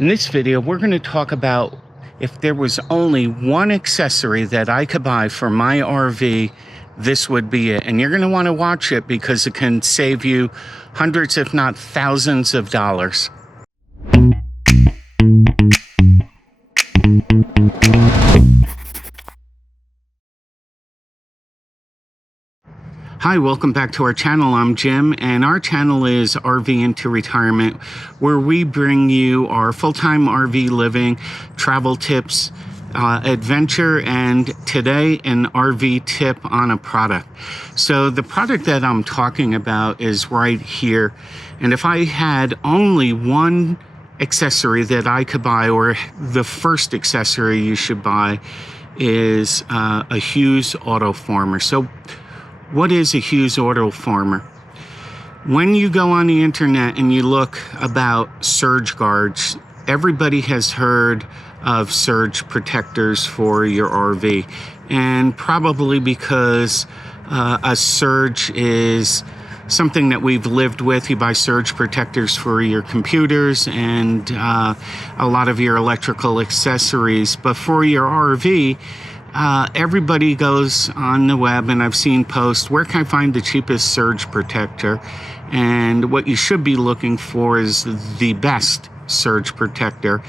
In this video, we're going to talk about if there was only one accessory that I could buy for my RV, this would be it. And you're going to want to watch it because it can save you hundreds, if not thousands of dollars. Hi, welcome back to our channel. I'm Jim, and our channel is RV into Retirement, where we bring you our full-time RV living, travel tips, adventure, and today an RV tip on a product. So the product that I'm talking about is right here, and if I had only one accessory that I could buy, or the first accessory you should buy, is a Hughes Autoformer. So what is a Hughes Autoformer? When you go on the internet and you look about surge guards, everybody has heard of surge protectors for your RV, and probably because a surge is something that we've lived with. You buy surge protectors for your computers and a lot of your electrical accessories, but for your RV, everybody goes on the web, and I've seen posts, where can I find the cheapest surge protector? And what you should be looking for is the best surge protector.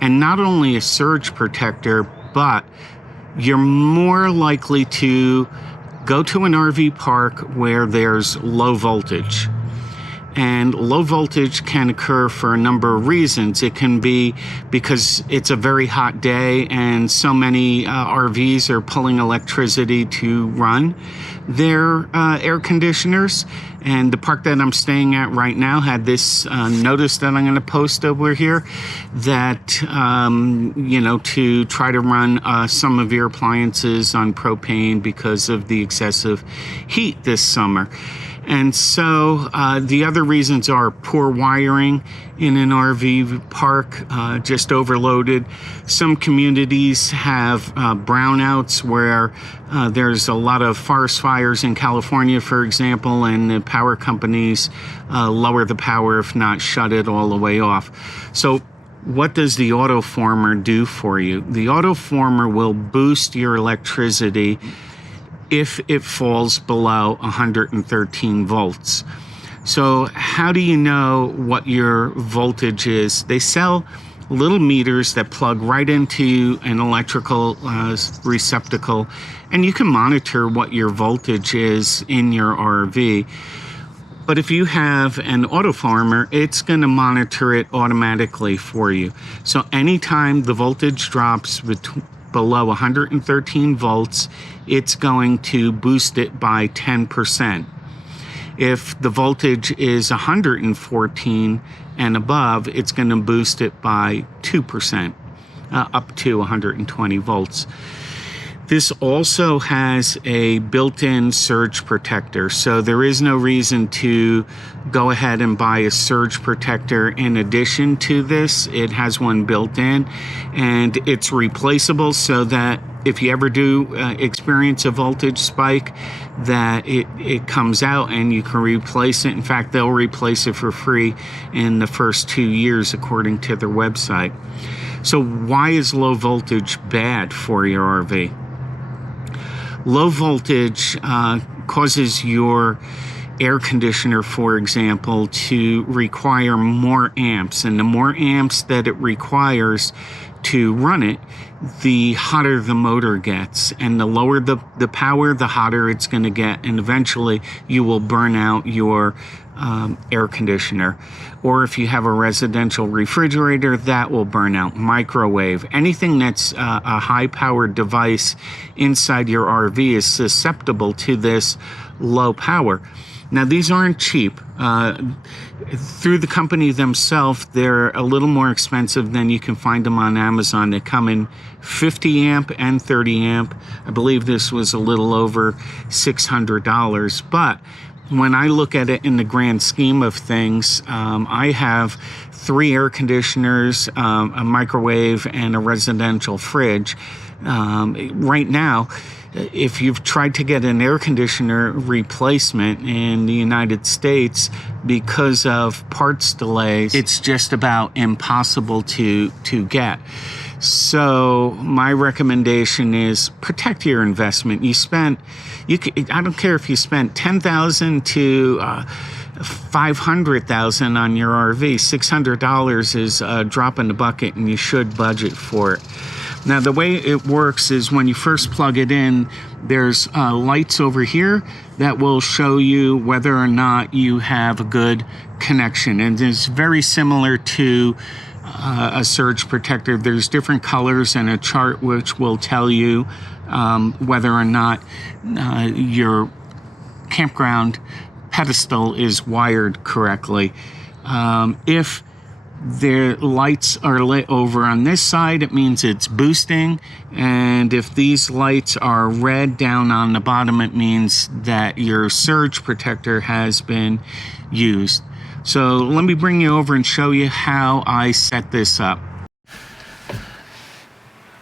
And not only a surge protector, but you're more likely to go to an RV park where there's low voltage. And low voltage can occur for a number of reasons. It can be because it's a very hot day and so many RVs are pulling electricity to run their air conditioners. And the park that I'm staying at right now had this notice that I'm going to post over here that, to try to run some of your appliances on propane because of the excessive heat this summer. And so the other reasons are poor wiring in an RV park, just overloaded. Some communities have brownouts where there's a lot of forest fires in California, for example, and the power companies lower the power, if not shut it all the way off. So what does the Autoformer do for you? The Autoformer will boost your electricity if it falls below 113 volts. So how do you know what your voltage is? They sell little meters that plug right into an electrical receptacle, and you can monitor what your voltage is in your RV. But if you have an Autoformer, it's going to monitor it automatically for you. So anytime the voltage drops below 113 volts, it's going to boost it by 10%. If the voltage is 114 and above, it's going to boost it by 2%, up to 120 volts. This also has a built-in surge protector, so there is no reason to go ahead and buy a surge protector in addition to this. It has one built in, and it's replaceable, so that if you ever do experience a voltage spike, that it comes out and you can replace it. In fact, they'll replace it for free in the first 2 years, according to their website. So why is low voltage bad for your RV? Low voltage causes your air conditioner, for example, to require more amps. And the more amps that it requires to run it, the hotter the motor gets. And the lower the power, the hotter it's going to get. And eventually you will burn out your air conditioner. Or if you have a residential refrigerator, that will burn out. Microwave, anything that's a high-powered device inside your RV is susceptible to this low power. Now, these aren't cheap. Through the company themselves, they're a little more expensive than you can find them on Amazon. They come in 50 amp and 30 amp. I believe this was a little over $600, but when I look at it in the grand scheme of things, I have 3 air conditioners, a microwave, and a residential fridge. Right now, if you've tried to get an air conditioner replacement in the United States because of parts delays, it's just about impossible to get. So my recommendation is protect your investment. I don't care if you spent $10,000 to $500,000 on your RV. $600 is a drop in the bucket, and you should budget for it. Now, the way it works is when you first plug it in, there's lights over here that will show you whether or not you have a good connection. And it's very similar to a surge protector. There's different colors and a chart which will tell you whether or not your campground pedestal is wired correctly. If the lights are lit over on this side, it means it's boosting, and if these lights are red down on the bottom, it means that your surge protector has been used. So let me bring you over and show you how I set this up.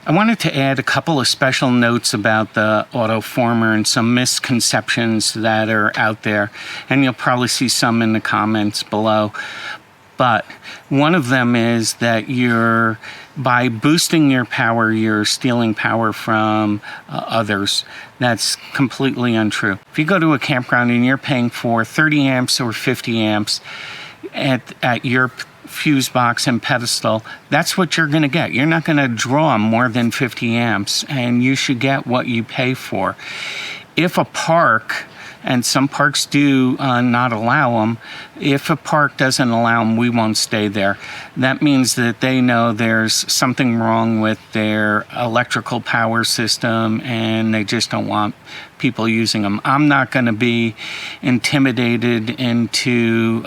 I wanted to add a couple of special notes about the Autoformer and some misconceptions that are out there, and you'll probably see some in the comments below. But one of them is that by boosting your power, you're stealing power from others. That's completely untrue. If you go to a campground and you're paying for 30 amps or 50 amps at your fuse box and pedestal, that's what you're going to get. You're not going to draw more than 50 amps, and you should get what you pay for. If a park, and some parks do not allow them, if a park doesn't allow them, we won't stay there. That means that they know there's something wrong with their electrical power system, and they just don't want people using them. I'm not going to be intimidated into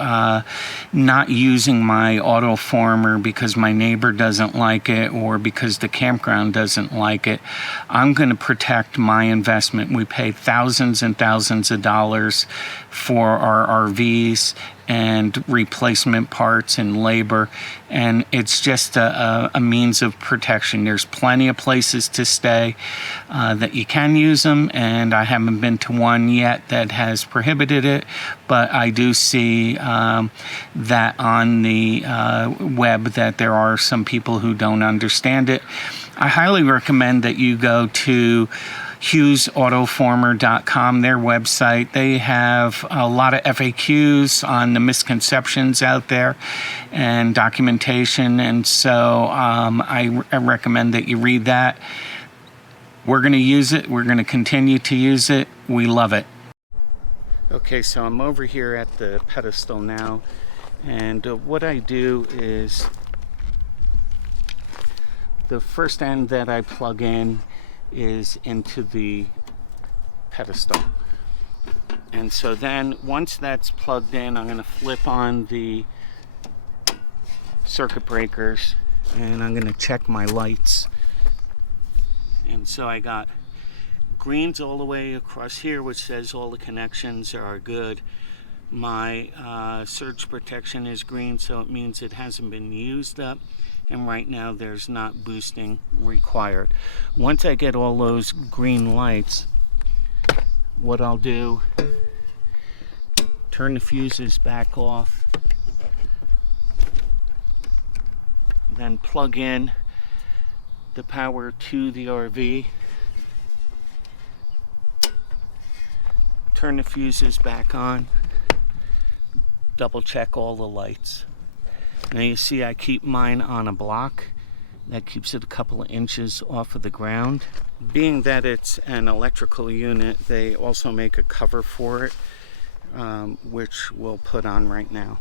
not using my Autoformer because my neighbor doesn't like it or because the campground doesn't like it. I'm going to protect my investment. We pay thousands and thousands of dollars for our RVs and replacement parts and labor, and it's just a means of protection. There's plenty of places to stay that you can use them, and I haven't been to one yet that has prohibited it, but I do see that on the web that there are some people who don't understand it. I highly recommend that you go to HughesAutoformer.com, their website. They have a lot of FAQs on the misconceptions out there and documentation, and so I recommend that you read that. We're going to use it. We're going to continue to use it. We love it. Okay, so I'm over here at the pedestal now, and what I do is the first end that I plug in is into the pedestal, and so then once that's plugged in, I'm going to flip on the circuit breakers and I'm going to check my lights. And so I got greens all the way across here, which says all the connections are good. My surge protection is green, so it means it hasn't been used up, and right now there's not boosting required. Once I get all those green lights, what I'll do, turn the fuses back off, then plug in the power to the RV, turn the fuses back on, double check all the lights. Now you see I keep mine on a block. That keeps it a couple of inches off of the ground. Being that it's an electrical unit, they also make a cover for it, which we'll put on right now.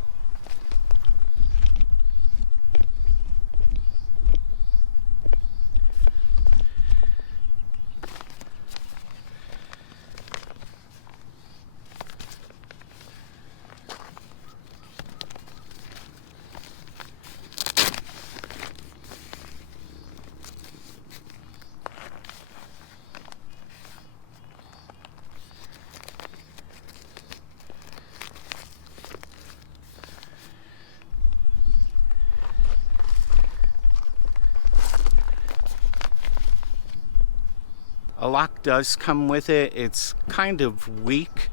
A lock does come with it. It's kind of weak.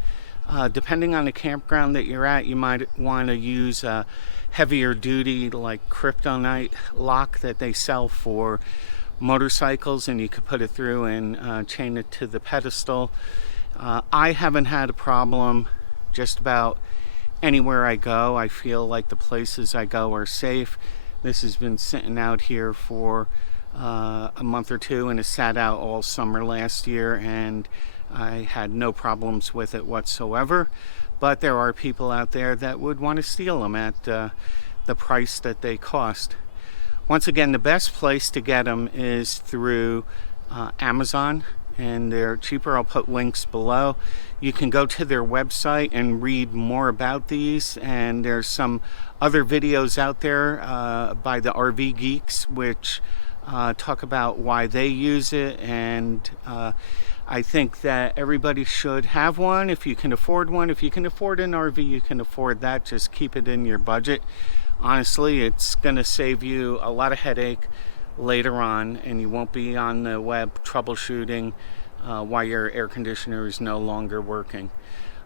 Depending on the campground that you're at, you might want to use a heavier duty like kryptonite lock that they sell for motorcycles, and you could put it through and chain it to the pedestal. I haven't had a problem just about anywhere I go. I feel like the places I go are safe. This has been sitting out here for a month or two, and it sat out all summer last year, and I had no problems with it whatsoever. But there are people out there that would want to steal them at the price that they cost. Once again, the best place to get them is through Amazon, and they're cheaper. I'll put links below. You can go to their website and read more about these, and there's some other videos out there by the RV geeks which talk about why they use it, and I think that everybody should have one if you can afford one. If you can afford an RV, you can afford that. Just keep it in your budget. Honestly, it's going to save you a lot of headache later on, and you won't be on the web troubleshooting why your air conditioner is no longer working.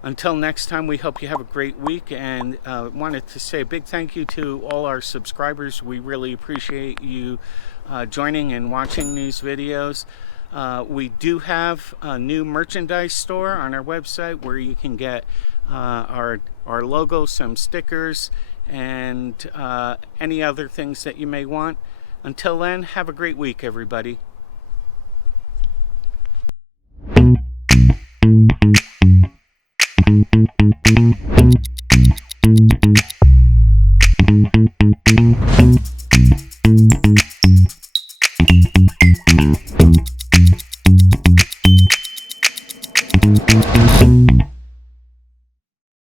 Until next time, we hope you have a great week, and wanted to say a big thank you to all our subscribers. We really appreciate you joining and watching these videos. We do have a new merchandise store on our website where you can get our logo, some stickers, and any other things that you may want. Until then, have a great week, everybody.